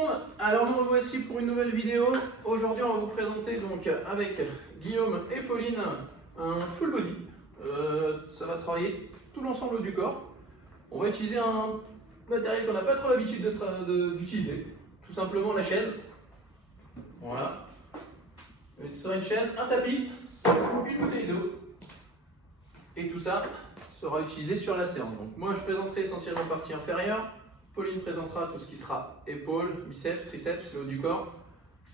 monde, alors nous revoici pour une nouvelle vidéo. Aujourd'hui on va vous présenter donc avec Guillaume et Pauline un full body. Ça va travailler tout l'ensemble du corps. On va utiliser un matériel qu'on n'a pas trop l'habitude d'utiliser, tout simplement la chaise. Voilà. Sur une chaise, un tapis, une bouteille d'eau. Et tout ça sera utilisé sur la séance. Donc moi je présenterai essentiellement partie inférieure. Pauline présentera tout ce qui sera épaules, biceps, triceps, le haut du corps.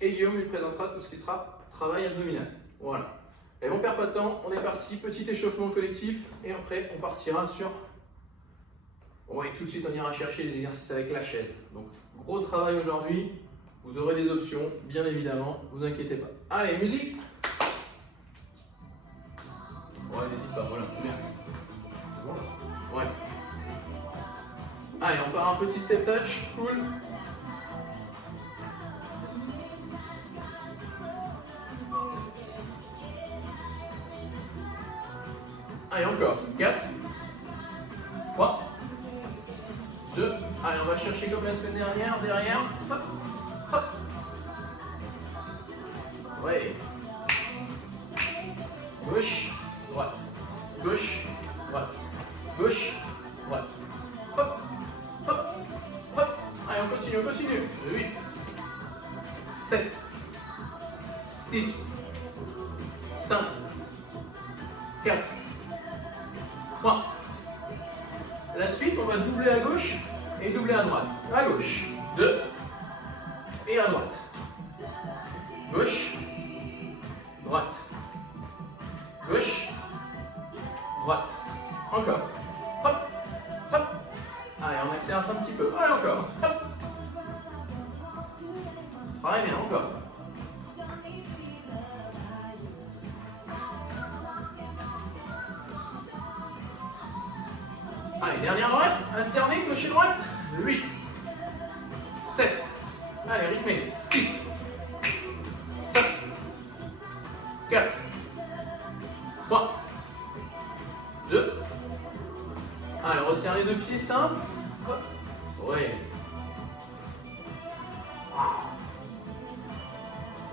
Et Guillaume lui présentera tout ce qui sera travail abdominal. Voilà. Et on ne perd pas de temps, on est parti, petit échauffement collectif. Et après on partira sur... Ouais, tout de suite on ira chercher les exercices avec la chaise. Donc gros travail aujourd'hui, vous aurez des options, bien évidemment, vous inquiétez pas. Allez, musique. Ouais, n'hésite pas, voilà, bien. Ouais. Allez, on part un petit step touch, cool. Allez, encore. 4, 3, 2. Allez, on va chercher comme la semaine dernière, derrière. Hop, hop. Ouais. Gauche, droite. Gauche, droite. Gauche, droite. Hop, hop, hop. Allez, on continue, on continue. 8, 7, 6, 5, 4, 3. La suite, on va doubler à gauche et doubler à droite. À gauche, 2 et à droite. Gauche, droite. Gauche, droite. Encore. Hop, hop. Allez, on accélère ça un petit peu. Allez, encore. Hop. Très bien, encore. Allez, dernière droite. Alternez, gauche et droite. 8, 7. Allez, rythmé. 6, 5, 4, 3, 2. Allez, on resserre les deux pieds simples. Hop. Oui.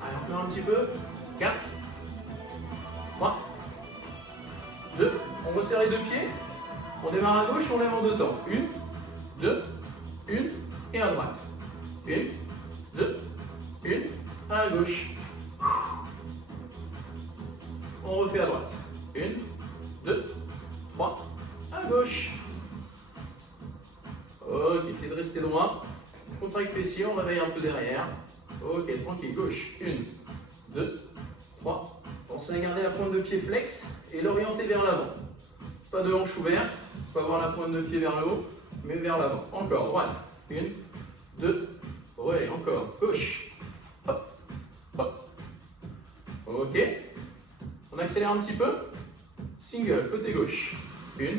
Allez, encore un petit peu. 4, 3, 2. On resserre les deux pieds. On démarre à gauche, on lève en deux temps. 1, 2, 1 et à droite. 1, 2, 1 à gauche. On refait à droite. 1, 2, 3, à gauche. Ok, essayez de rester droit. Contracte fessier, on réveille un peu derrière. Ok, tranquille, gauche. 1, 2, 3. Pensez à garder la pointe de pied flex et l'orienter vers l'avant. Pas de hanche ouverte, faut avoir la pointe de pied vers le haut, mais vers l'avant. Encore, droite. 1, 2, ouais, encore. Gauche. Hop, hop. Ok. On accélère un petit peu. Single, côté gauche. 1,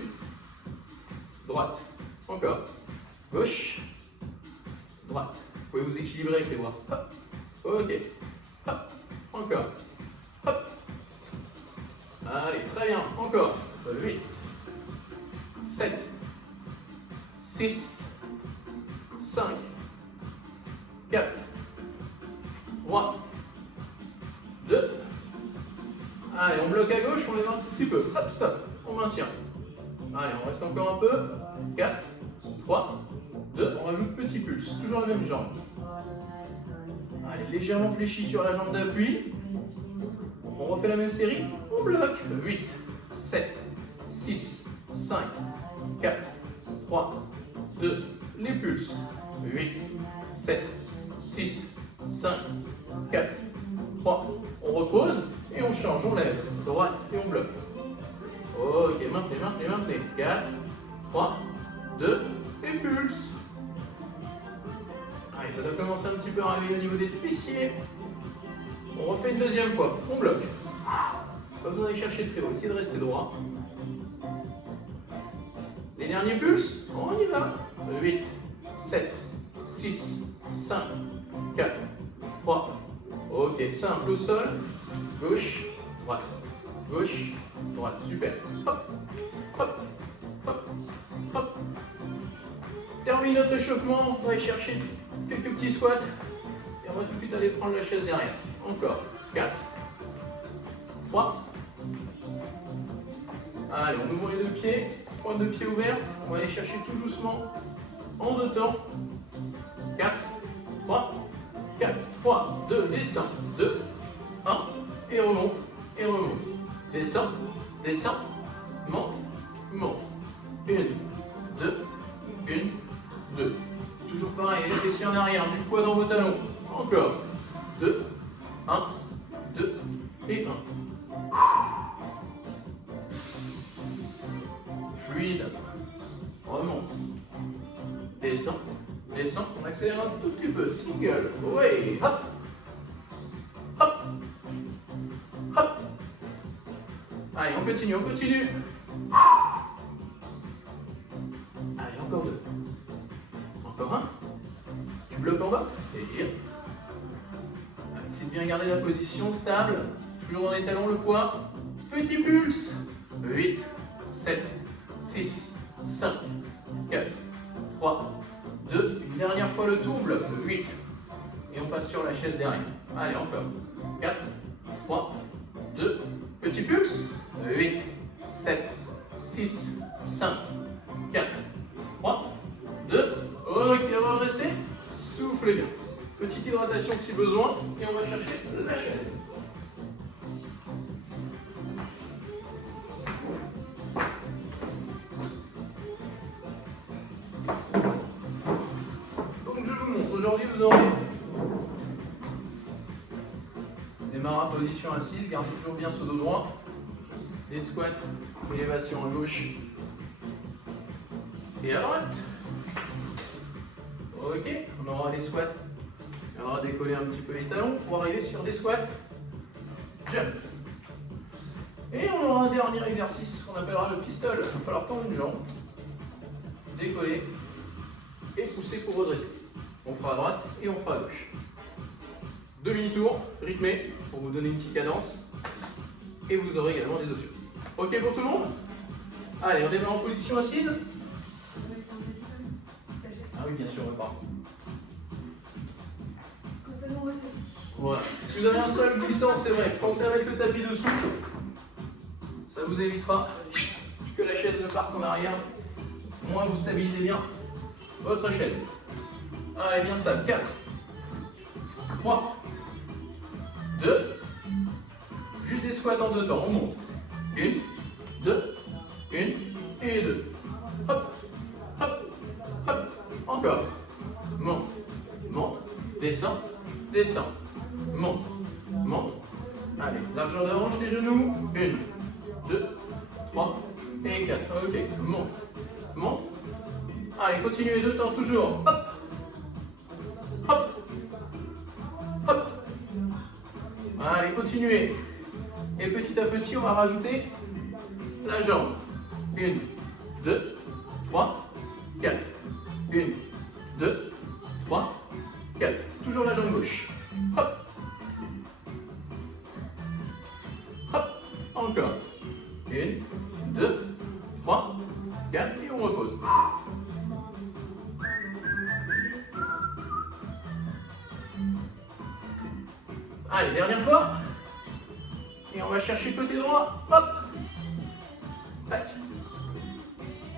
droite. Encore. Gauche, droite. Vous pouvez vous équilibrer avec les bras. Hop. Ok. Hop. Encore. Hop. Allez, très bien. Encore. 8, 7, 6, 5, 4, 3, 2. Allez, on bloque à gauche, on lève un petit peu. Hop, stop. On maintient. Allez, on reste encore un peu. 4, 3, 2. On rajoute petit pulse. Toujours la même jambe. Allez, légèrement fléchi sur la jambe d'appui. On refait la même série. On bloque. 8, 7, 6, 5, 4, 3, 2. Les pulses. 8, 7, 6, 5, 4, 3. On repose et on change. On lève. Droite et on bloque. Ok, maintenez, maintenez, maintenez. 4, 3, 2, et pulse. Allez, ça doit commencer un petit peu à arriver au niveau des fessiers. On refait une deuxième fois. On bloque. Pas besoin d'aller chercher très haut. Essayez de rester droit. Les derniers pulses. On y va. 8, 7, 6, 5, 4, 3. Ok, simple au sol. Gauche, droite. Gauche, droite. Super. Hop, hop, hop, hop. Termine notre échauffement. On va aller chercher quelques petits squats. Et on va tout de suite aller prendre la chaise derrière. Encore. 4, 3. Allez, on ouvre les deux pieds. Pointe de pied ouverte. On va aller chercher tout doucement en deux temps. 4, 3, 4, 3, 2, descend. 2, 1, et remonte, et remonte. Descend, descend, monte, monte. 1, 2, 1, 2. Toujours pareil, les fessiers en arrière, du poids dans vos talons. Encore. 2, 1, 2 et 1. Fluide. Remonte. Descend, descend. On accélère un tout petit peu. Single. Oui. Hop. Hop. Hop. Allez, on continue, on continue. Allez, encore 2. Encore 1. Tu bloques en bas. Et gire. Essayez de bien garder la position stable. Toujours dans les talons, le poids. Petit pulse. 8, 7, 6, 5, 4, 3, 2. Une dernière fois le double. 8. Et on passe sur la chaise derrière. Allez, encore. 4, 3, 2. Petit pulse. 8, 7, 6, 5, 4, 3, 2. Ok, redressez. Soufflez bien. Petite hydratation si besoin. Et on va chercher la chaise. Donc je vous montre. Aujourd'hui, vous aurez démarre à position assise. Gardez toujours bien ce dos droit. Des squats, élévation à gauche et à droite. Ok, on aura des squats. On aura décollé un petit peu les talons pour arriver sur des squats. Jump. Et on aura un dernier exercice qu'on appellera le pistol. Il va falloir tendre une jambe, décoller et pousser pour redresser. On fera à droite et on fera à gauche. Demi-tour rythmé pour vous donner une petite cadence. Et vous aurez également des options. Ok pour tout le monde? Allez, on démarre en position assise. Ah oui, bien sûr, on repart. Voilà. Si vous avez un sol glissant, c'est vrai, pensez à mettre le tapis dessous. Ça vous évitera que la chaise ne parte en arrière. Moins vous stabilisez bien votre chaise. Allez, bien stable. 4, 3, 2. Juste des squats en deux temps. On monte. 1, 2, 1 et 2. Hop, hop, hop. Encore. Monte, monte, descend, descend. Monte, monte. Allez, largeur de hanche, les genoux. 1, 2, 3 et 4. Ok, monte, monte. Allez, continuez deux temps toujours. Hop, hop, hop. Allez, continuez. Et petit à petit, on va rajouter la jambe. 1, 2, 3, 4. 1, 2, 3, 4. Toujours la jambe gauche. Hop. Hop. Encore. 1, 2, 3, 4. Et on repose. Allez, dernière fois. Et on va chercher côté droit. Hop. Tac.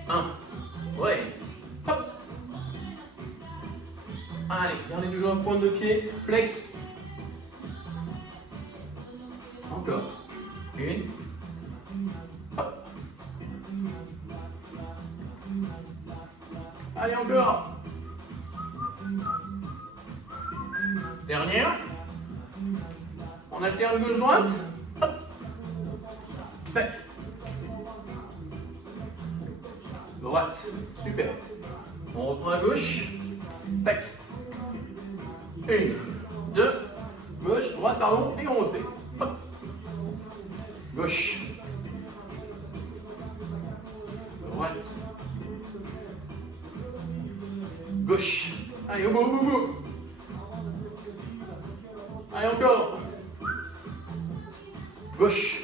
1. Ouais. Hop. Allez, gardez toujours un point de pied. Flex. Encore. 1. Hop. Allez, encore. Dernière. On alterne gauche-droite. Hop. Tac. Droite. Super. On reprend à gauche. Tac. 1, 2. Gauche, droite, pardon. Et on refait. Hop. Gauche. Droite. Gauche. Allez, au bout, au bout, au bout. Allez, encore. Gauche.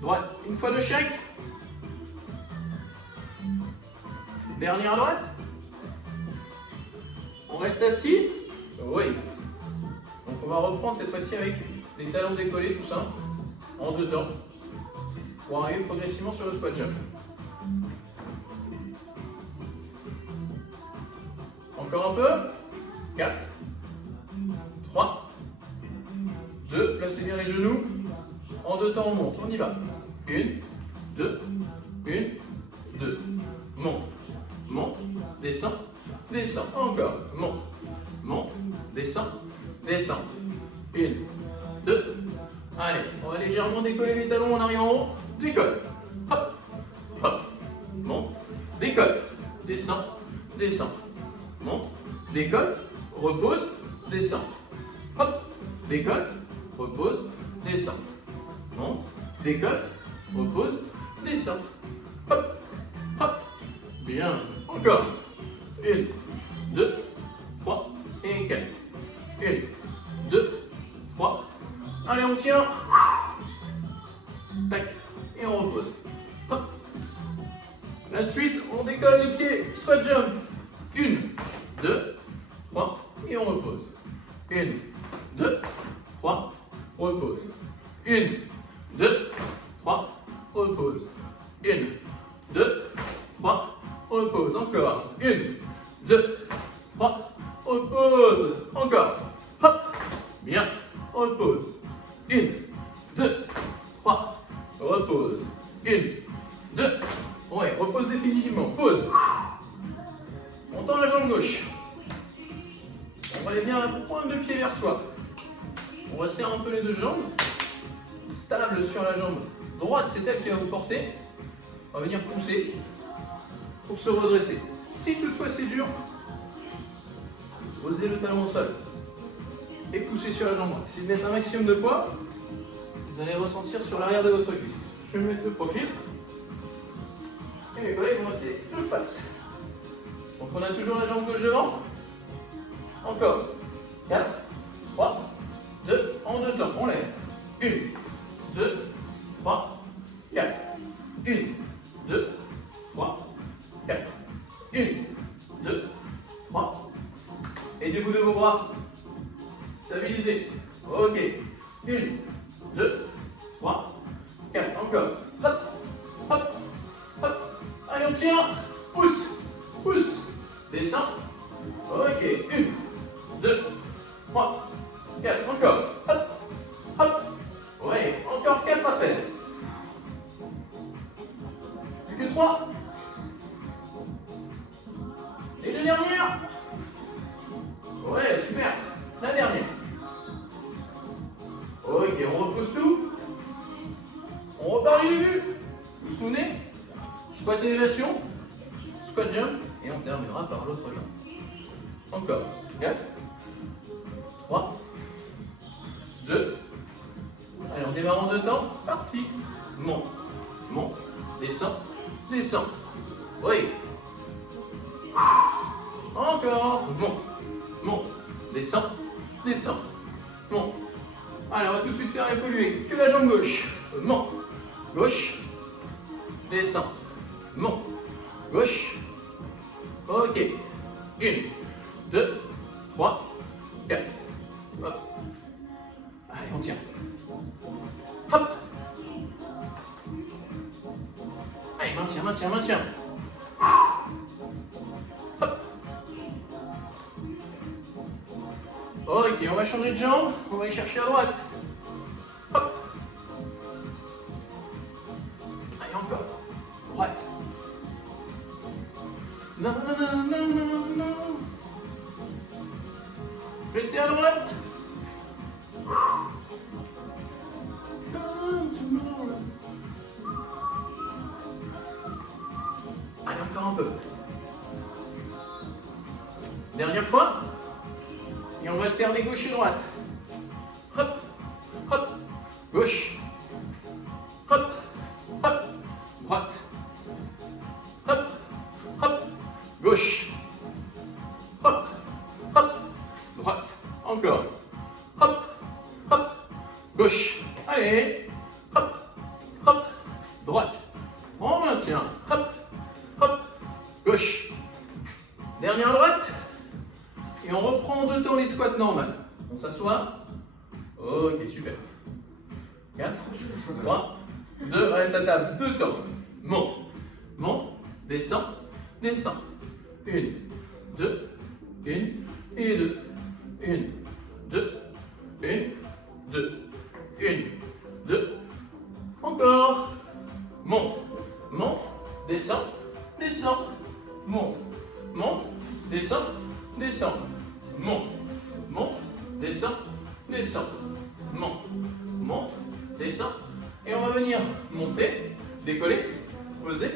Droite. Une fois de chaque. Dernière à droite. On reste assis? Oui. Donc on va reprendre cette fois-ci avec les talons décollés, tout ça, en 2 temps, pour arriver progressivement sur le squat jump. Encore un peu. 4, 3, 2, placez bien les genoux. En 2 temps, on monte. On y va. 1, 2, 1, 2. Monte, monte, descend, descend. Encore. Monte, monte, descend, descend. 1, 2. Allez, on va légèrement décoller les talons en arrière en haut. Décolle. Hop, hop. Monte, décolle. Descend, descend. Monte, décolle, repose, descend. Hop, décolle, repose, descend. Monte, décolle, repose, descend. Hop, hop. Bien. Encore. 1, 2, 3 et 4. 1, 2, 3. Allez, on tient. Tac. Et on repose. Hop. La suite, on décolle les pieds. Squat jump. 1, 2, 3. Et on repose. 1, 2, 3. Repose. 1, 2, 3. Repose. 1, 2, 3. Repose. Encore. 1, 2, 3. Repose. Encore. Hop. Bien. Repose. 1, 2, 3. Repose. 1, 2. Ouais, repose définitivement. Pause. On tend la jambe gauche. On va aller bien à pointe de pied vers soi. On va serrer un peu les 2 jambes. Stable sur la jambe droite, c'est elle qui va vous porter. On va venir pousser pour se redresser. Si toutefois c'est dur, posez le talon au sol et poussez sur la jambe droite. Si vous mettez un maximum de poids, vous allez ressentir sur l'arrière de votre cuisse. Je vais me mettre le profil. Et mes collègues vont rester de face. Donc on a toujours la jambe gauche devant. Encore. 4, 3, 2, en 2 temps. On lève. 1, 2, 3, 4. 1, 2, 3, 4. 1, 2, 3. Et debout de vos bras. Stabilisez. Ok. 1, 2, 3, 4. Encore. Hop, hop, hop. Allez, on tient. Pousse, pousse. Descend. Ok. 1, 2, 3, 4. Encore. Hop, hop. Ouais. Encore 4 à faire. Plus que 3. Et la dernière. Ouais, super. La dernière. Ok, on repose tout. On repart du début. Vous vous souvenez? Squat d'élévation, squat jump, et on terminera par l'autre jambe. Encore. 4, 3, 2. Allez, on démarre en 2 temps. Parti. Monte, monte, descend, descend. Oui. Encore. Monte, monte, descend, descend. Monte. Allez, on va tout de suite faire évoluer que la jambe gauche. Monte, gauche, descend, monte, gauche. Ok. 1, 2, 3, 4. Hop. Allez, on tient. Hop. Allez, maintien, maintien, maintien. Hop. Ok, on va changer de jambe. On va aller chercher à droite. Hop. Allez, encore. Droite. Non, non, non, non, non, non. Restez à droite. Allez, encore un peu. Dernière fois. Et on va alterner gauche et droite. Hop, hop, gauche. Hop, hop, droite. Hop, hop, gauche. Hop, hop, droite. Encore. Hop, hop, gauche. Allez. Hop, hop, droite. On maintient. Hop, hop, gauche. Dernière droite. Et on reprend en 2 temps les squats normales. On s'assoit. Ok, super. 4, 3, 2, allez, ça tape. 2 temps. Monte, monte, descend, descend. 1, 2, 1 et 2. 1, 2, 1, 2, 1, 2. Encore. Monte, monte, descend, descend. Monte, monte, descend, descend. Monte, monte, descend, descend. Monte, monte, descend. Et on va venir monter, décoller, poser,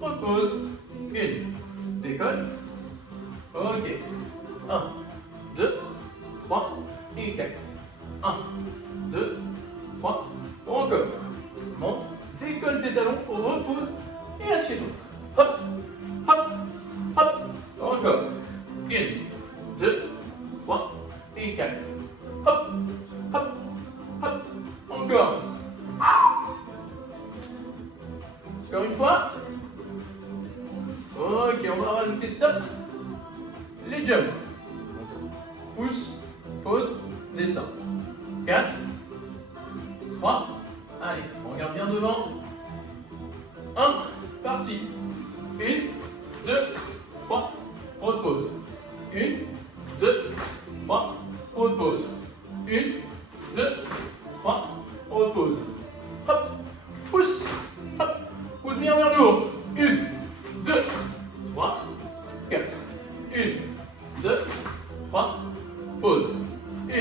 repose. 1, décolle. Ok. 1, 2, 3 et 4. 1, 2, 3. Encore. Monte, décolle tes talons, repose et assieds-toi. Hop, hop, hop. Encore. 1, 2, 3 et 4. Hop, hop, hop. Encore. Encore une fois. Ok, on va rajouter stop. Les jumps. Pousse, pause, descend. 4, 3. Allez, on regarde bien devant. 1, parti. 1, 2, 3, repose. 1, 2, 3, repose. 1, 2, 3, repose. Hop, pousse, hop, pousse bien vers le haut. 1, 2, 3, 4. 1, 2, 3, pause. 1,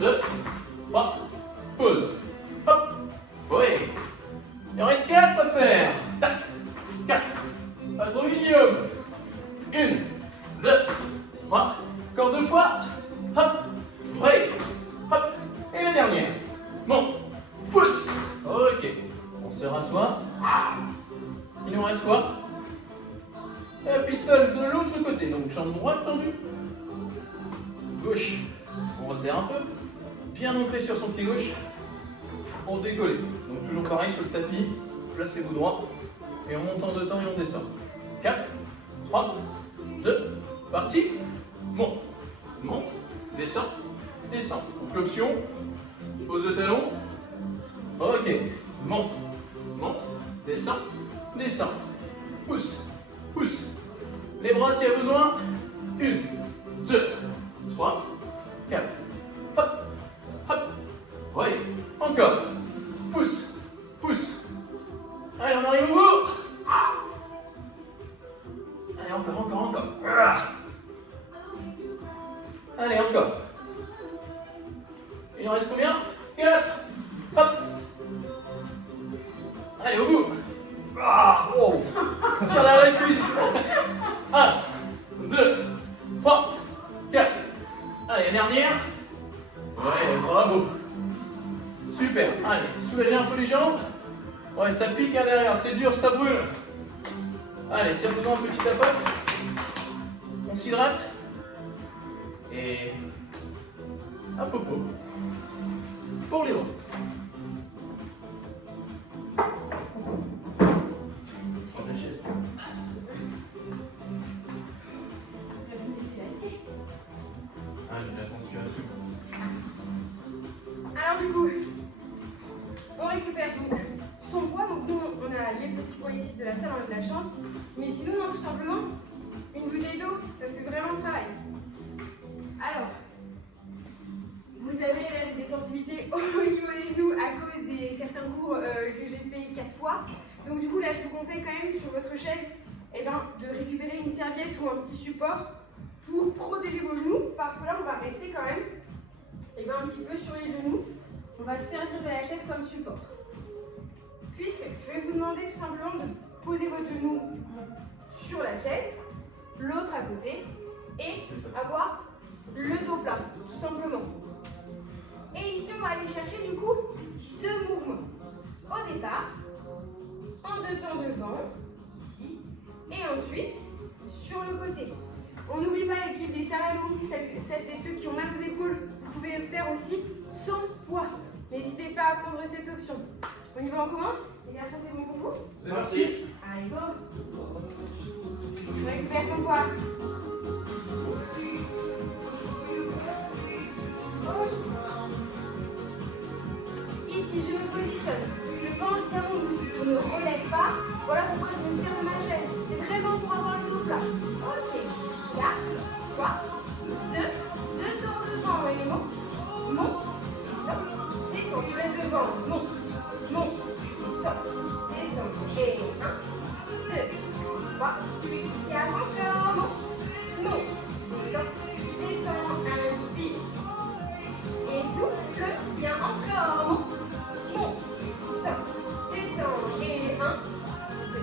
2, 3, pause. Hop, oui. Il en reste 4 à faire. Tac, 4. Pas trop Guillaume. 1, 2, 3. Encore 2 fois. Hop, oui. Hop, et la dernière. Bon, pousse. Ok. On se rassoit. Il nous reste quoi? La pistole de l'autre côté. Donc jambe droite tendue. Gauche. On resserre un peu. Bien ancré sur son pied gauche. Pour décoller. Donc toujours pareil sur le tapis. Placez-vous droit. Et on monte en 2 temps et on descend. 4, 3, 2, parti. Monte, monte, descend, descend. Donc l'option, pose de talon. Ok. Monte, monte, descend, descend. Pousse, pousse. Les bras s'il y a besoin. 1, 2, 3, 4. Hop, hop. Oui. Encore. Pousse, pousse. Allez, on arrive au bout. Allez, encore. Allez, encore. Il en reste combien? 4. Hop. Allez, au bout. Oh. Tire la cuisse. 1, 2, 3, 4. Allez, dernière. Ouais, bravo. Super. Allez, soulagez un peu les jambes. Ouais, ça pique à derrière, c'est dur, ça brûle. Allez, si on a besoin un petit tapote, on s'hydrate. Et un popo pour les bras. Ah, j'ai de la transpiration. Alors du coup, on récupère donc son poids. Donc nous, on a les petits poids ici de la salle, on a de la chance. Mais sinon, non, tout simplement, une bouteille d'eau, ça fait vraiment le travail. Alors, vous savez, là j'ai des sensibilités au niveau des genoux à cause des certains cours que j'ai fait 4 fois. Donc du coup, là je vous conseille quand même sur votre chaise de récupérer une serviette ou un petit support pour protéger vos genoux, parce que là on va rester quand même un petit peu sur les genoux. On va se servir de la chaise comme support. Puisque je vais vous demander tout simplement de poser votre genou sur la chaise, l'autre à côté, et avoir le dos plat, tout simplement. Et ici on va aller chercher du coup 2 mouvements. Au départ, en 2 temps devant, ici, et ensuite sur le côté. On n'oublie pas l'équipe des Taralou, celles et ceux qui ont mal aux épaules, vous pouvez le faire aussi sans poids. N'hésitez pas à prendre cette option. On y va, on commence? Les garçons, c'est bon pour vous? C'est parti. Allez, go. On récupère son poids. 4 encore. Monte. Descends. Inspire. Et souffle bien encore. Monte. Descends. Et 1, 2,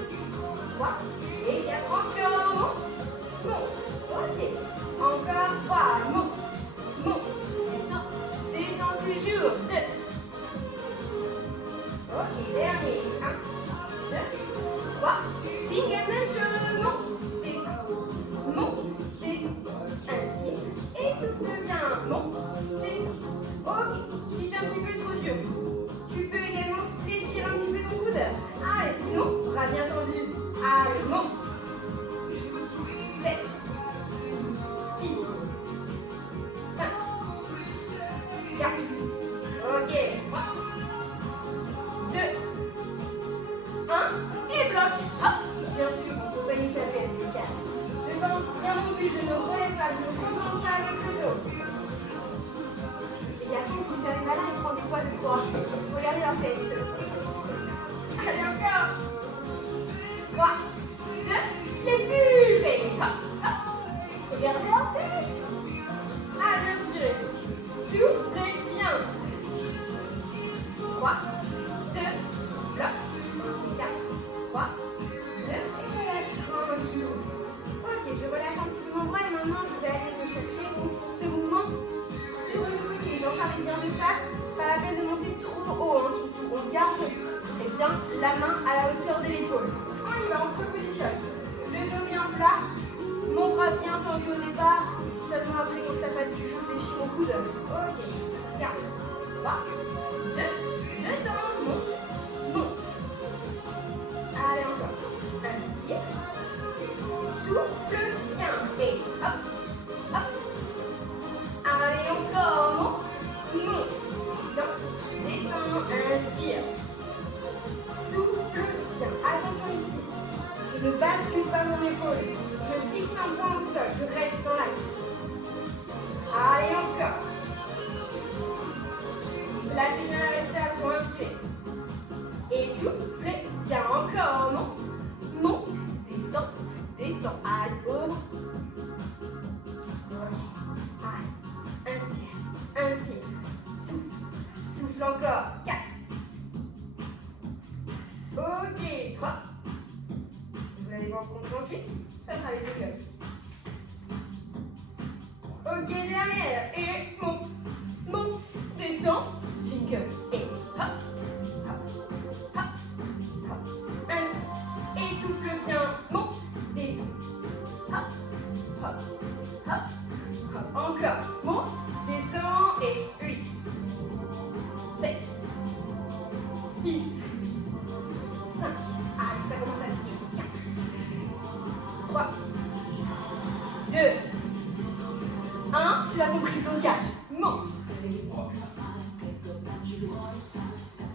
3 et 4 encore. Monte. Ok. Encore 3. Monte. Descends toujours. 2. Ok, dernier. 1, 2, 3. Single, même chose. Monte. Descends. Inspire. Et souffle bien. Monte. Descends. Ok. Si c'est un petit peu trop dur, tu peux également fléchir un petit peu ton coude. Allez, sinon, bras bien tendu. Allez, monte. 7, 6, 5, 4. Ok. 3, 2, 1. Et bloc. Hop. Bien sûr, vous pouvez échapper à des cas. Je pense bien non plus, je ne relève pas, je ne commence pas avec le dos. Les garçons qui font les malins, ils prennent des poids de poids. Regardez leur tête. Allez, encore. 3, 2, les bulles. Et hop, hop. Regardez leur tête. Allez, inspirez. Soufflez bien. 3, 2, bloc. 4, 3, 2, et relâche tranquille. Ok, je relâche un petit peu mon bras et maintenant je vais aller me chercher donc, ce mouvement sur le côté. Donc avec bien de face, pas la peine de monter trop haut, hein, surtout on garde eh bien, la main à la hauteur de l'épaule. On y va, on se repositionne. Le dos bien plat, mon bras bien tendu au départ, seulement après quand ça fatigue, je fléchis mon coude. Ok, 4, 3, 2, 2 temps, monte. Allez encore, inspire. Souffle bien et hop, hop. Allez encore, monte. Descends, inspire. Souffle bien. Attention ici. Je ne bascule pas mon épaule. Je fixe un point au sol. Je reste dans l'axe. Allez encore. Placez bien la respiration. Inspirez. Et soufflez bien encore. Monte. Descends. Descends. Allez, haut. Allez. Inspire. Inspire. Souffle. Souffle encore. 4. Ok. 3. Vous allez voir compte ensuite. Ça sera les singles. Ok, derrière. Et monte. Descends. Single. Et hop. Hop. Hop. Hop. Inspire. Et souffle bien. Monte. Descends. Hop. Hop. Hop. Hop. Encore. Monte. Descends. Et 8. 7. 6. 5. Allez, ça commence à piquer. 4. 3. 2. 1. Tu as compris, blocage. Monte.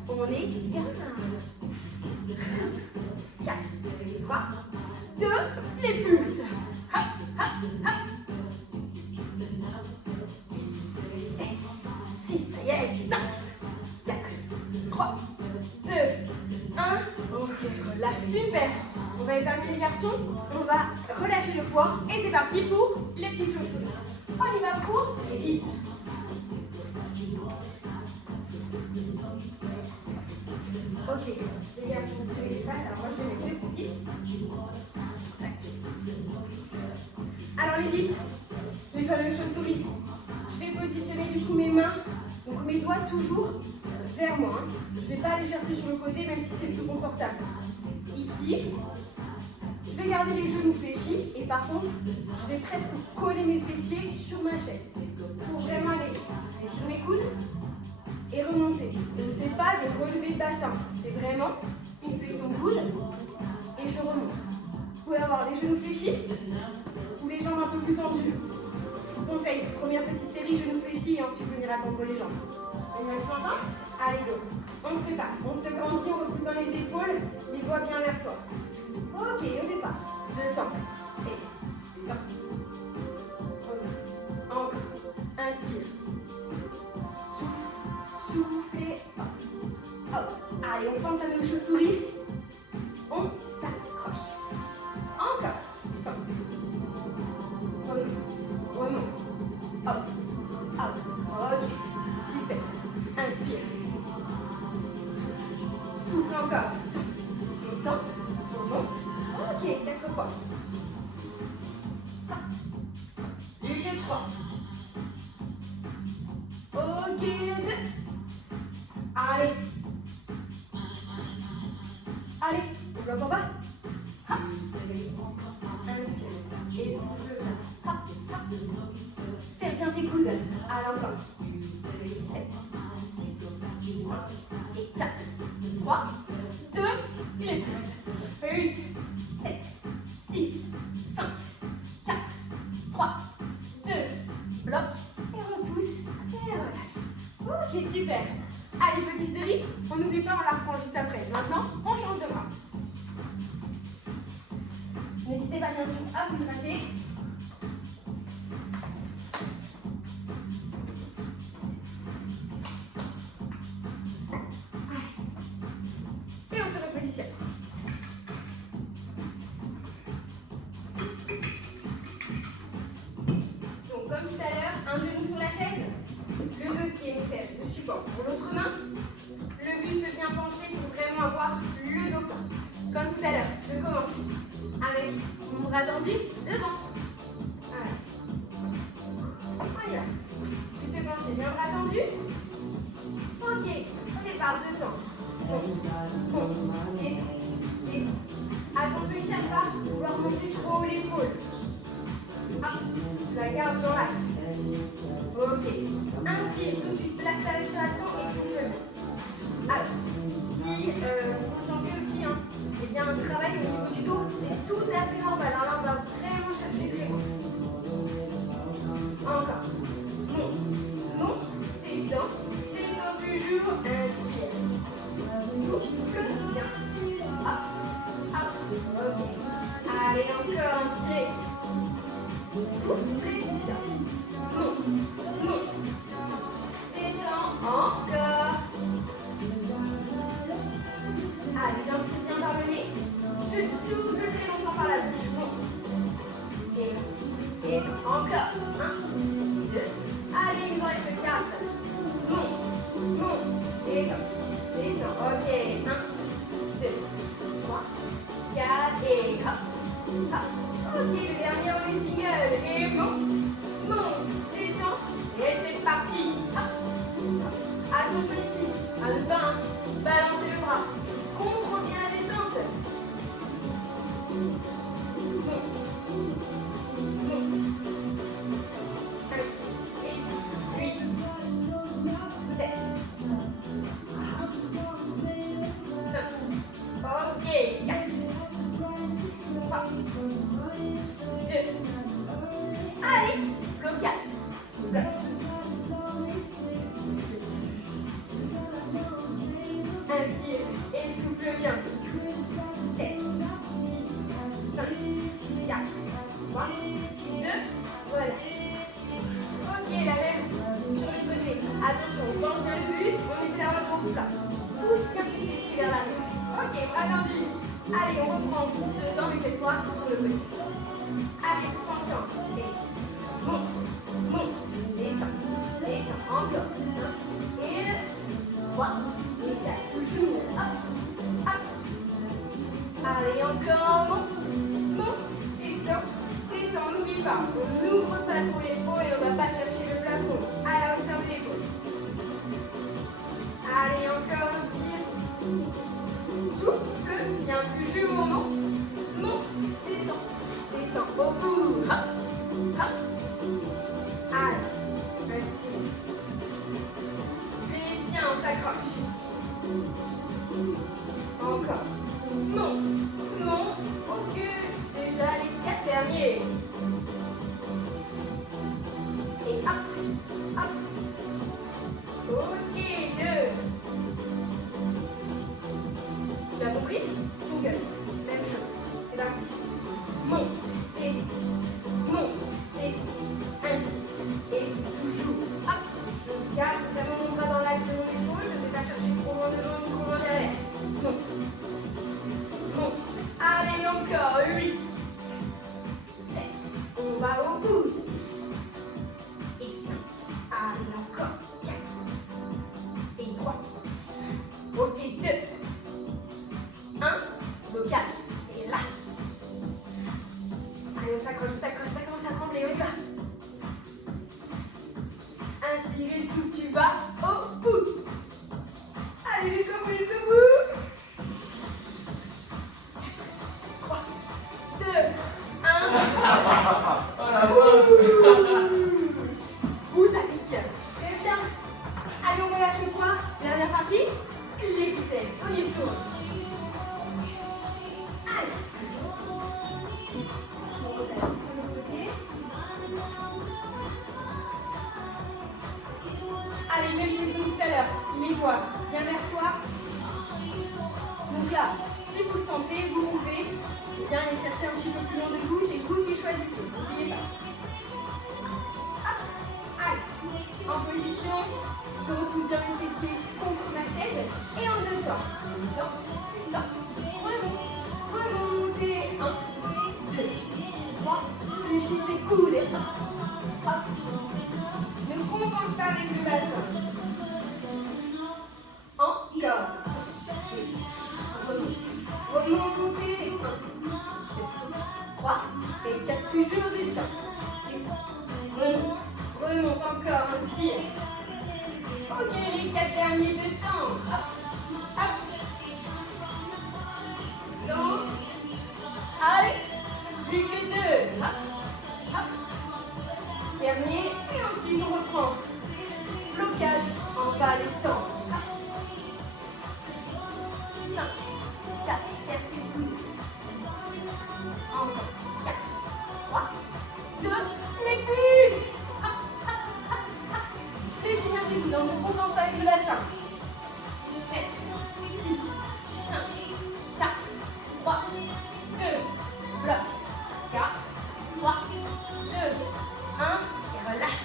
On est bien. 4. 3. 2. Les pulses. Hop, hop, hop. 7. 6. Ça y est. 5. 4. 3. 2. 1. Ok, relâche. Super. On va épargner les garçons. On va relâcher le poids. Et c'est parti pour les petites chaussures. On y va pour les 10. Ok, les garçons, vous pouvez les faire. Alors moi, je vais mettre les profils. Alors les 10, les fameuses chauves-souris. Je vais positionner du coup mes mains, donc mes doigts toujours vers moi. Hein. Je ne vais pas aller chercher sur le côté, même si c'est plus confortable. Ici, je vais garder les genoux fléchis et par contre, je vais presque coller mes fessiers sur ma chaise pour vraiment aller fléchir mes coudes et remonter. Je ne fais pas des relevés de bassin, c'est vraiment une flexion de coude et je remonte. Vous pouvez avoir les genoux fléchis ou les jambes un peu plus tendues. Je vous conseille, première petite série, genoux fléchis et ensuite venir attendre les jambes. On y s'entend? Allez, go. On se prépare, on se grandit, on repousse dans les épaules, les doigts bien vers soi. Ok, au départ, 2 temps. Et ça. Encore. Inspire. Souffle. Soufflez. Hop. Hop. Allez, on pense à nos chauves-souris. On s'accroche. Encore. Du 3. Ok, 2. Allez. Allez, on bloque en bas. Hop. Inspire. Et souffle là. Hop, hop. Serre bien tes coudes. Allez, encore. 7, 6, 5 et 4. 3, 2, les pouces. 8, 7, 6, 5, 4, 3, 2, bloc. Et on pousse. Et on relâche. Ok, super. Allez, petite série. On n'oublie pas, on la reprend juste après. Maintenant, on change de bras. N'hésitez pas bien sûr à vous hydrater. Et on se repositionne. Donc comme tout à l'heure, un genou sur la chaise, le dossier nous sert de support pour l'autre main. Le buste bien penché pour vraiment avoir le dos plat. Comme tout à l'heure, je commence avec mon bras tendu devant. Voilà. On y va. Buste penché, bien bras tendu. Ok, on départ, 2 temps. Bon, descend. Attention ici à ne pas vouloir monter trop haut l'épaule. Hop, je la garde dans l'axe. Ok, inspire tout de suite, place la respiration et souffle. Alors, si vous sentez aussi eh bien, un travail au niveau du dos, c'est tout à fait normal. Alors là, on va vraiment chercher très loin. Encore. Monte, descend toujours, inspire. Souffle bien. Hop, hop, ok. Allez, encore, inspirez. Soufflez bien. Monte. Descend, encore. Allez, j'inspire bien par le nez. Je souffle très longtemps par la bouche. Monte. Et encore. 1, 2. Allez, il nous reste 4. Monte. Descend. Ok. 1, 2, 3, 4. Et hop. Ok, le dernier, on est single. Et monte. Descend. Et c'est parti. Hop. Attention ici. À ne pas balancer le bras. Contrôle bien la descente. Et 8, 7, 5. Ok, 4, 3, 2. Allez, blocage. Inspire et souffle bien. 7, 6, 5, 4, 3, 2, voilà. Ok, la même sur le côté. Attention, on porte bien le buste, on essaie d'avoir le gros plat. Pousse bien les ici vers l'arrière. Ok, bras tendus. Allez, on reprend dedans, mais cette fois sur le côté. Allez, tous ensemble. Et monte, descend, encore. 1 et 3, et 4. Hop, hop. Allez, encore, monte, descend, n'oublie pas. On n'ouvre pas trop l'épaule et on ne va pas chercher le plafond. À la hauteur de l'épaule. Allez, encore, inspire. Souffle, bien toujours, monte, descend, au bout. Hop, hop. Allez, inspire. Soufflez bien, on s'accroche. Encore. Monte, recule. Déjà les 4 derniers. Et hop. Ok, 2. Tu as compris? Single. Même chose. C'est parti. Monte, descend. Et toujours. Hop. Je garde vraiment mon bras dans l'axe de mon épaule. Je ne vais pas chercher trop loin devant ou trop loin derrière. Monte. Allez, encore. 8. 7. On va au bout. 6. Et 5. Allez, encore. 4. Et 3. Ok, 2. 1. Blocage. Et là. s'accroche, ça commence à trembler, on y va. Inspirez, souffle, tu vas au bout. Allez, jusqu'au bout, jusqu'au bout. 3, 2, 1. Ouh, ça pique. Très bien. Allez, on relâche le poids. Dernière partie, les cuisses. On y retourne. Allez. On repasse sur le côté. Allez, même position que tout à l'heure. Les doigts bien vers soi. Donc là, si vous le sentez, vous pouvez bien aller chercher un petit peu plus loin de vous. C'est vous qui choisissez. N'oubliez pas. Hop. Allez. En position, je repousse bien mon fessier contre ma chaise. Et en deux temps. Descends. Remontez. 1, 2, 3. Fléchis les coudes. Hop. Ne compense pas avec le bassin. Encore. Remontez. 1, 2, 3 et 4. Toujours descend. Remonte encore. Inspire. Ok, les 4 derniers de temps. Hop. Hop. Donc. Allez. Plus que 2. Hop. Hop. Dernier. Et ensuite on reprend. Blocage en bas des temps. 5, 4, merci beaucoup. Encore 4, 3, 2, les cuisses. Fléchis bien tes coudes, on ne compense pas avec le bassin. 7, 6, 5, 4, 3, 2, bloc. 4, 3, 2, 1, et relâche.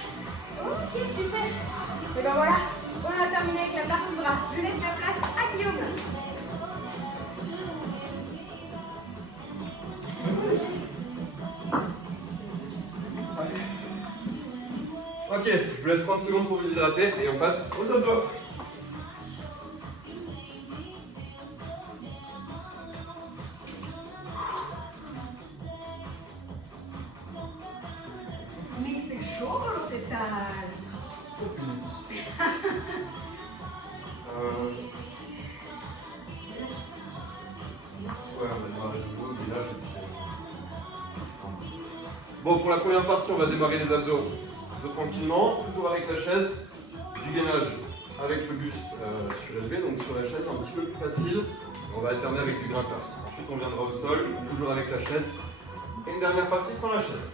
Ok, super. Et ben voilà, on a terminé avec la partie bras. Je laisse la place à Guillaume. Ok, je vous laisse 30 secondes pour vous hydrater et on passe aux abdos. Mais il fait chaud dans cette salle. Ouais, on va démarrer le nouveau village. Bon, pour la première partie, on va démarrer les abdos tranquillement, toujours avec la chaise, du gainage avec le buste surélevé, donc sur la chaise un petit peu plus facile. On va alterner avec du grimpeur. Ensuite, on viendra au sol, toujours avec la chaise. Et une dernière partie sans la chaise.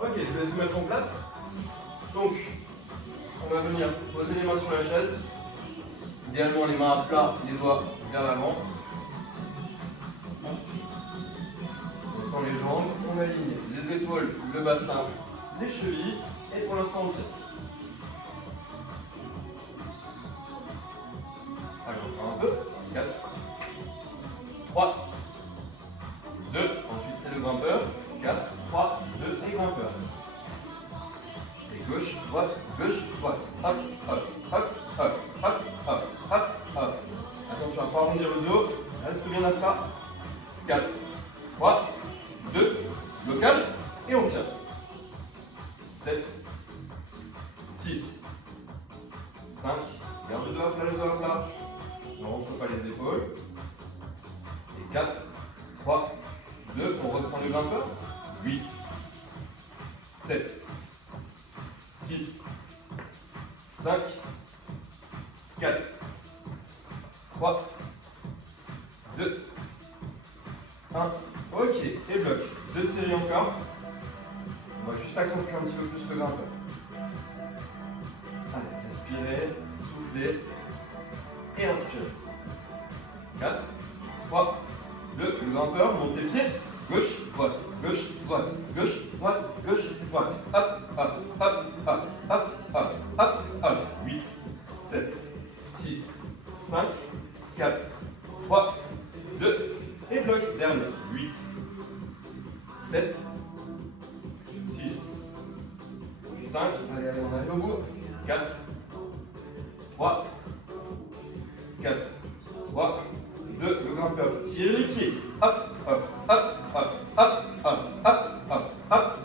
Ok, je vais vous mettre en place. Donc, on va venir poser les mains sur la chaise. Idéalement, les mains à plat, les doigts vers l'avant. On prend les jambes, on aligne les épaules, le bassin, les chevilles. Et pour l'instant, on tire. Allez, encore un peu. 4, 3, 2. Ensuite, c'est le grimpeur. 4, 3, 2 et grimpeur. Et gauche, droite, gauche, droite. Hop, hop, hop, hop, hop, hop, hop, hop. Attention à ne pas arrondir le dos. Reste bien à plat. 4, 3, 2, blocage. Et on tient. 7, 6, 5, garde le dos à plat, le dos à plat. Ne rentre pas les épaules. Et 4, 3, 2, on reprend le grimpeur. 8, 7, 6, 5, 4, 3, 2, 1. Ok, et bloc. 2 séries encore. On va juste accentuer un petit peu plus le grimpeur. Allez, respirez, soufflez et inspirez. 4, 3, 2, le grimpeur, monte les pieds. Gauche, droite, gauche, droite, gauche, droite, gauche, droite. Hop, hop, hop, hop, hop, hop, hop, hop. 8, 7, 6, 5, 4, 3, 2, et bloc. Dernier. 8, 7, 6, 5, allez, on arrive au bout. 4, 3, 4, 3, 2, le grimpeur. Tirez les pieds. Hop, hop, hop, hop, hop, hop, hop, hop, hop,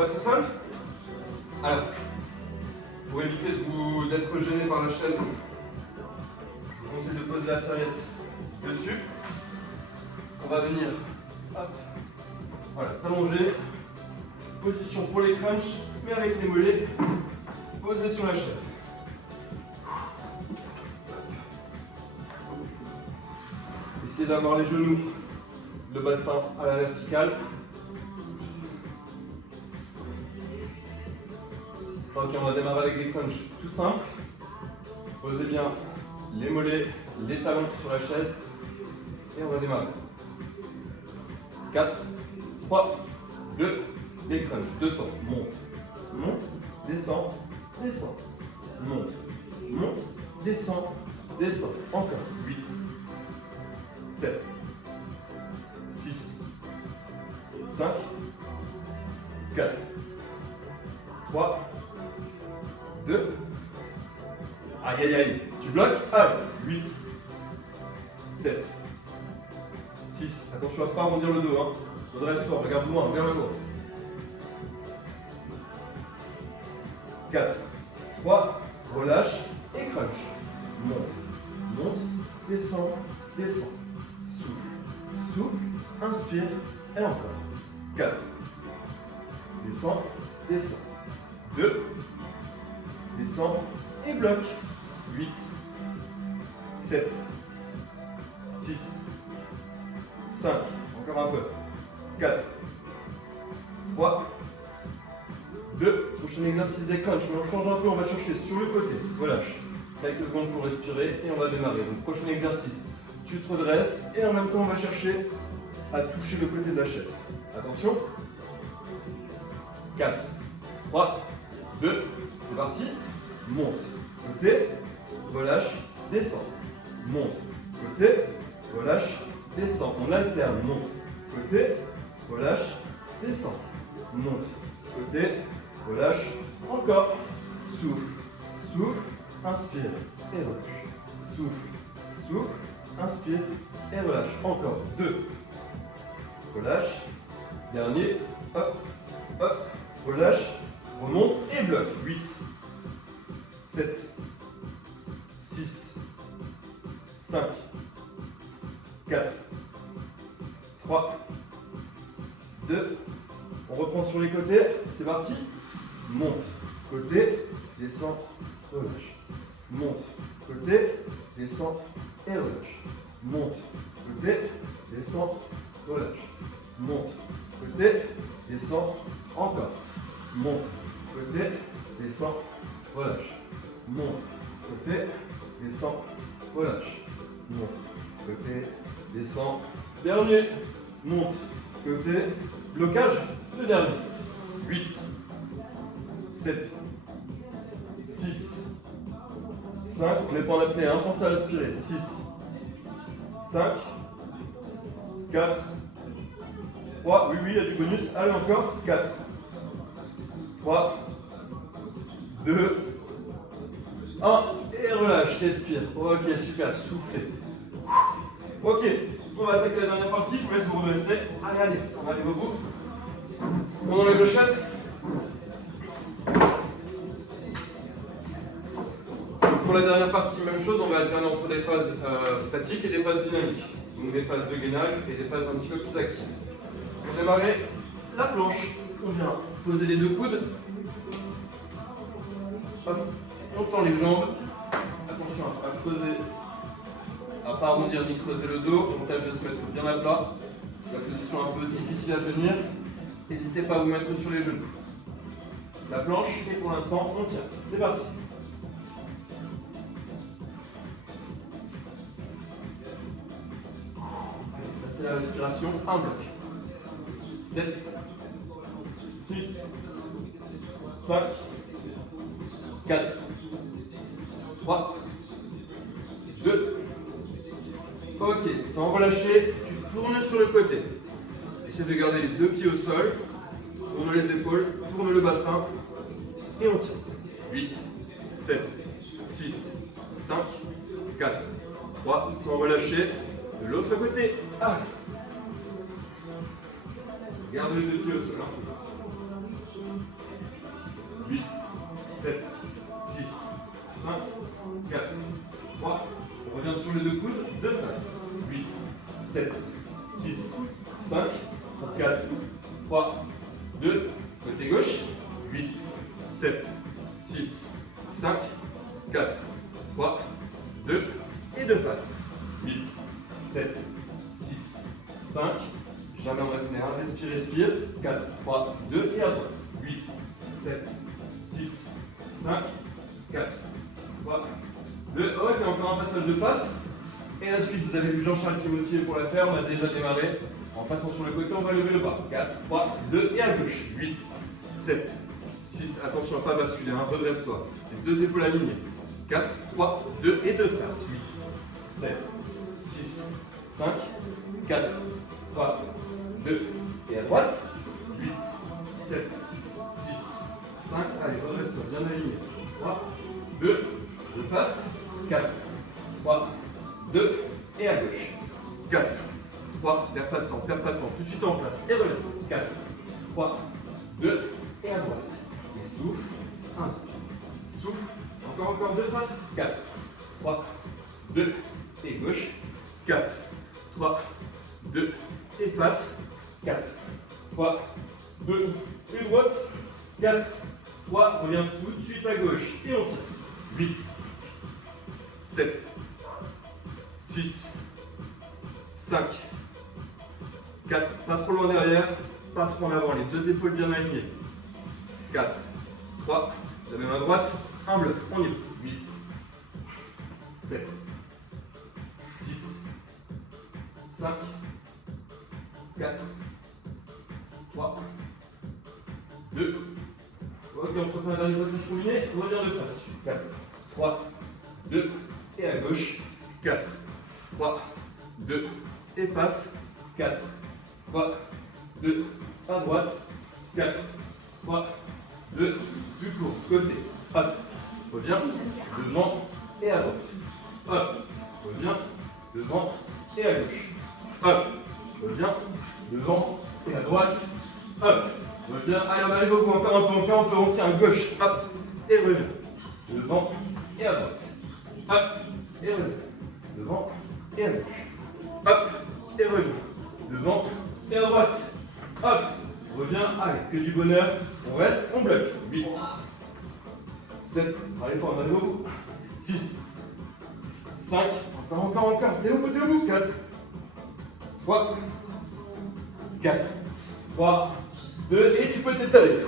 passe au sol. Alors, pour éviter d'être gêné par la chaise, je vous conseille de poser la serviette dessus. On va venir, hop, voilà, s'allonger. Position pour les crunchs, mais avec les mollets posés sur la chaise. Essayez d'avoir les genoux, le bassin à la verticale. Ok, on va démarrer avec des crunchs tout simples. Posez bien les mollets, les talons sur la chaise. Et on va démarrer. 4, 3, 2, des crunchs. 2 temps. Monte, monte, descend, descend. Monte, monte, descend, descend. Encore. 8, 7, 6, 5, 4, 3, 2, aïe aïe aïe, tu bloques, allez, 8, 7, 6, attention à ne pas arrondir le dos, hein. Redresse fort, regarde loin, vers le haut. 4, 3, relâche et crunch. Monte, monte, descend, descend. Souffle, souffle, inspire et encore. 4, descend, descend. 2, descend et bloque. 8, 7, 6, 5, encore un peu. 4, 3, 2, prochain exercice des crunchs, mais on change un peu, on va chercher sur le côté, relâche. Quelques secondes pour respirer et on va démarrer. Donc prochain exercice, tu te redresses et en même temps on va chercher à toucher le côté de la chaise. Attention. 4, 3, 2, c'est parti. Monte, côté, relâche, descend. Monte, côté, relâche, descend. On alterne, monte, côté, relâche, descend. Monte, côté, relâche, encore. Souffle, souffle, inspire et relâche. Souffle, souffle, inspire et relâche. Encore. 2. Relâche. Dernier. Hop, hop, relâche, remonte et bloque. 8, 7, 6, 5, 4, 3, 2. On reprend sur les côtés. C'est parti. Monte, côté, descend, relâche. Monte, côté, descend et relâche. Monte, côté, descend, relâche. Monte, côté, descend, encore. Monte, côté, descend, relâche. Monte, côté, descend, relâche. Monte, côté, descend. Dernier. Monte, côté, blocage. Le dernier. 8, 7, 6, 5, on n'est pas en apnée, hein, pensez à respirer. 6, 5, 4, 3, oui, il y a du bonus. Allez, encore. 4, 3, 2, 1, et relâche, respire. Ok, super, soufflez. Ok, on va attaquer la dernière partie, je vous laisse vous redresser. Allez, on arrive au bout. On enlève le chaise. Pour la dernière partie, même chose, on va alterner entre des phases statiques et des phases dynamiques. Donc des phases de gainage et des phases un petit peu plus actives. Pour démarrer, la planche. On vient poser les deux coudes. Hop, on tend les jambes. Attention à creuser, à ne pas arrondir ni creuser le dos. On tâche de se mettre bien à plat. La position un peu difficile à tenir. N'hésitez pas à vous mettre sur les genoux. La planche, et pour l'instant, on tient. C'est parti. Passez la respiration. Un bloc. 7, 6, 5, 4, 3, 2. Ok, sans relâcher, tu tournes sur le côté. Essaie de garder les deux pieds au sol. Tourne les épaules, tourne le bassin. Et on tient. 8, 7, 6, 5, 4, 3. Sans relâcher. De l'autre côté. Allez. Garde les deux pieds au sol. Hein. 7, 6, 5, 4, 3. On revient sur les deux coudes, deux faces. 8, 7, 6, 5, 4, 3, 2. Côté gauche. 8, 7, 6, 5, 4, 3, 2. Et deux faces. 8, 7, 6, 5. Jamais on retenait. Respire, respire. 4, 3, 2. Et à droite. 8, 7, 6, 5, 4, 3, 2. Ok, encore un passage de face. Et la suite, vous avez vu Jean-Charles qui est motivé pour la faire. On a déjà démarré. En passant sur le côté, on va lever le bras. 4, 3, 2. Et à gauche. 8, 7, 6. Attention à ne pas basculer. Redresse-toi. Les deux épaules alignées. 4, 3, 2. Et deux faces. 8, 7, 6, 5, 4, 3, 2. Et à droite. 8, 7, 6, 5. Allez, redresse-toi. Bien aligné. 3, 2. De face. 4, 3, 2. Et à gauche. 4, 3. Perds pas de temps. Perds pas de temps. Tout de suite en place. Et relève. 4, 3, 2. Et à droite. Et souffle. Inspire. Souffle. Encore deux faces. 4, 3, 2. Et gauche. 4, 3, 2. Et face. 4, 3, 2. Et droite. 4, 3. Reviens tout de suite à gauche. Et on tire. 8, 7, 6, 5, 4. Pas trop loin derrière. Pas trop en avant. Les deux épaules bien alignées. 4, 3. La même à droite. Un bloc. On y va. 8, 7, 6, 5, 4, 3, 2. Ok, on se refait un dernier passage combiné. Reviens de face. 4, 3, 2. Et à gauche. 4, 3, 2. Et face. 4, 3, 2. À droite. 4, 3, 2. Du court. Côté. Hop. Reviens. Devant. Et à droite. Hop. Reviens. Devant. Et à gauche. Hop. Reviens. Devant. Et à droite. Hop. Reviens. Allez, on arrive au bout. Encore un peu. On tient à gauche. Hop. Et reviens. Devant. Et à droite. Hop. Et reviens. Devant. Et à gauche. Hop. Et reviens. Devant. Et à droite. Hop. Reviens. Allez, que du bonheur. On reste. On bloque. 8. 7. Allez, on arrive au bout. 6. 5. Encore. T'es au bout. 4. 3. 4. 3. 2. Et tu peux t'étaler.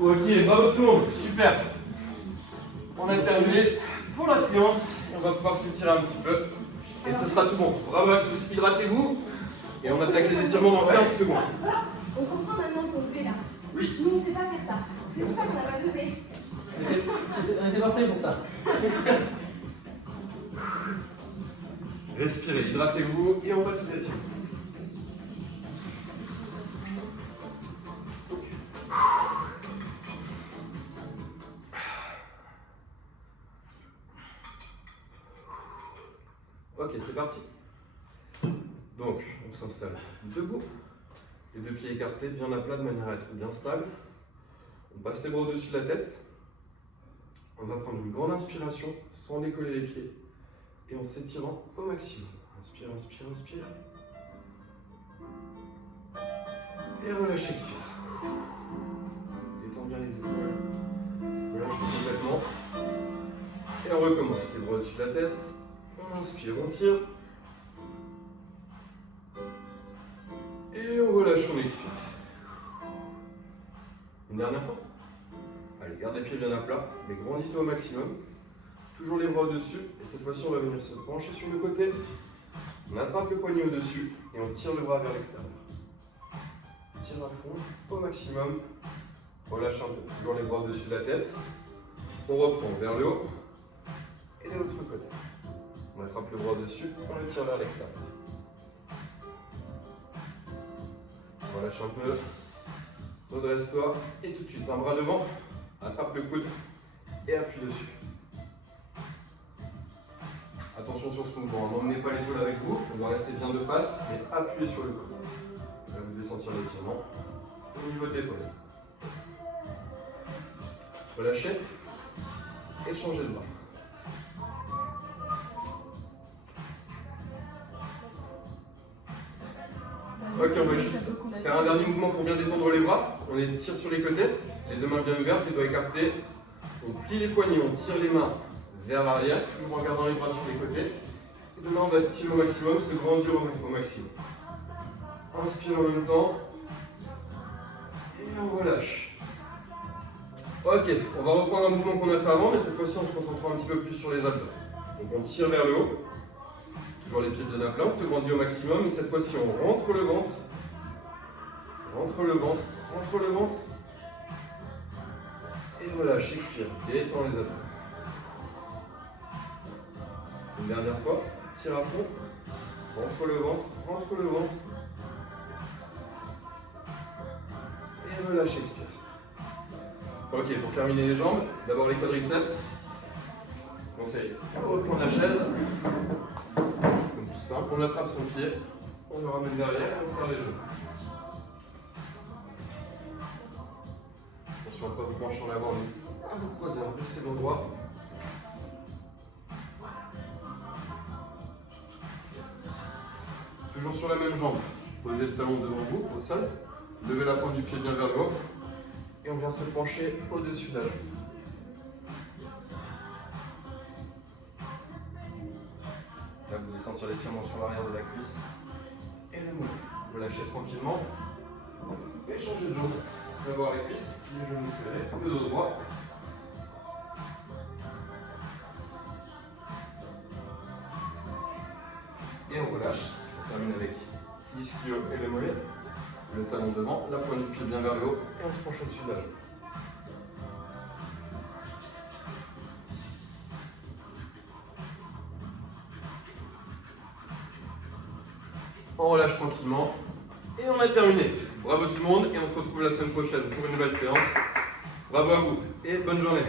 Ok, bravo tout le monde. Super. On a terminé pour la séance. On va pouvoir s'étirer un petit peu. Et ce sera tout bon. Bravo à tous. Hydratez-vous. Et on attaque les étirements dans 15 secondes. On comprend maintenant ton V là. Oui. Nous, on ne sait pas faire ça. C'est pour ça qu'on n'a pas de V. On était pas prêts pour ça. Respirez, hydratez-vous et on va s'étirer. Ok, c'est parti. Donc, on s'installe debout, les deux pieds écartés, bien à plat de manière à être bien stable. On passe les bras au-dessus de la tête. On va prendre une grande inspiration sans décoller les pieds et en s'étirant au maximum. Inspire. Et relâche, expire. Détends bien les épaules. Relâche complètement. Et on recommence. Les bras au-dessus de la tête. On inspire, on tire. Et on relâche, on expire. Une dernière fois. Allez, garde les pieds bien à plat. Mais grandis-toi au maximum. Toujours les bras au-dessus. Et cette fois-ci, on va venir se pencher sur le côté. On attrape le poignet au-dessus. Et on tire le bras vers l'extérieur. Tire à fond, au maximum. Relâche un peu. Toujours les bras au-dessus de la tête. On reprend vers le haut. Et de l'autre côté. On attrape le bras au-dessus. On le tire vers l'extérieur. Relâche un peu. Redresse-toi. Et tout de suite, un bras devant. Attrape le coude. Et appuie dessus. Attention sur ce mouvement, n'emmenez pas l'épaule avec vous, on doit rester bien de face et appuyer sur le coude. Là, vous devez sentir l'étirement au niveau de l'épaule. relâchez et changez de bras. Ok, on va juste faire un dernier mouvement pour bien détendre les bras. On les tire sur les côtés, les deux mains bien ouvertes, les doigts écartés. On plie les poignets, on tire les mains vers l'arrière, toujours en gardant les bras sur les côtés. Et demain, on va tirer au maximum, se grandir au maximum. Inspire en même temps. Et on relâche. Ok, on va reprendre un mouvement qu'on a fait avant, mais cette fois-ci, on se concentrera un petit peu plus sur les abdos. Donc on tire vers le haut. Toujours les pieds bien à plat, on se grandit au maximum. Et cette fois-ci, on rentre le ventre. Rentre le ventre, rentre le ventre. Et relâche, expire, détends les abdos. Une dernière fois, tire à fond. Rentre le ventre, rentre le ventre. Et relâche, expire. Ok, pour terminer les jambes, d'abord les quadriceps. Conseil, reprendre la chaise. Comme tout simple, on attrape son pied, on le ramène derrière et on serre les genoux. Attention à ne pas vous pencher en avant, mais à vous croiser, restez bon droit. Toujours sur la même jambe, posez le talon devant vous, au sol. Levez la pointe du pied bien vers le haut. Et on vient se pencher au-dessus de la jambe. Là, vous allez sentir l'étirement sur l'arrière de la cuisse et les mollets. Vous lâchez tranquillement et changez de jambe. On va voir les cuisses, les genoux serrés, le dos droit. Et on relâche. On termine avec l'ischio et les mollets. Le talon devant, la pointe du pied bien vers le haut et on se penche au-dessus de la jambe. On relâche tranquillement et on a terminé. Bravo tout le monde et on se retrouve la semaine prochaine pour une nouvelle séance. Bravo à vous et bonne journée.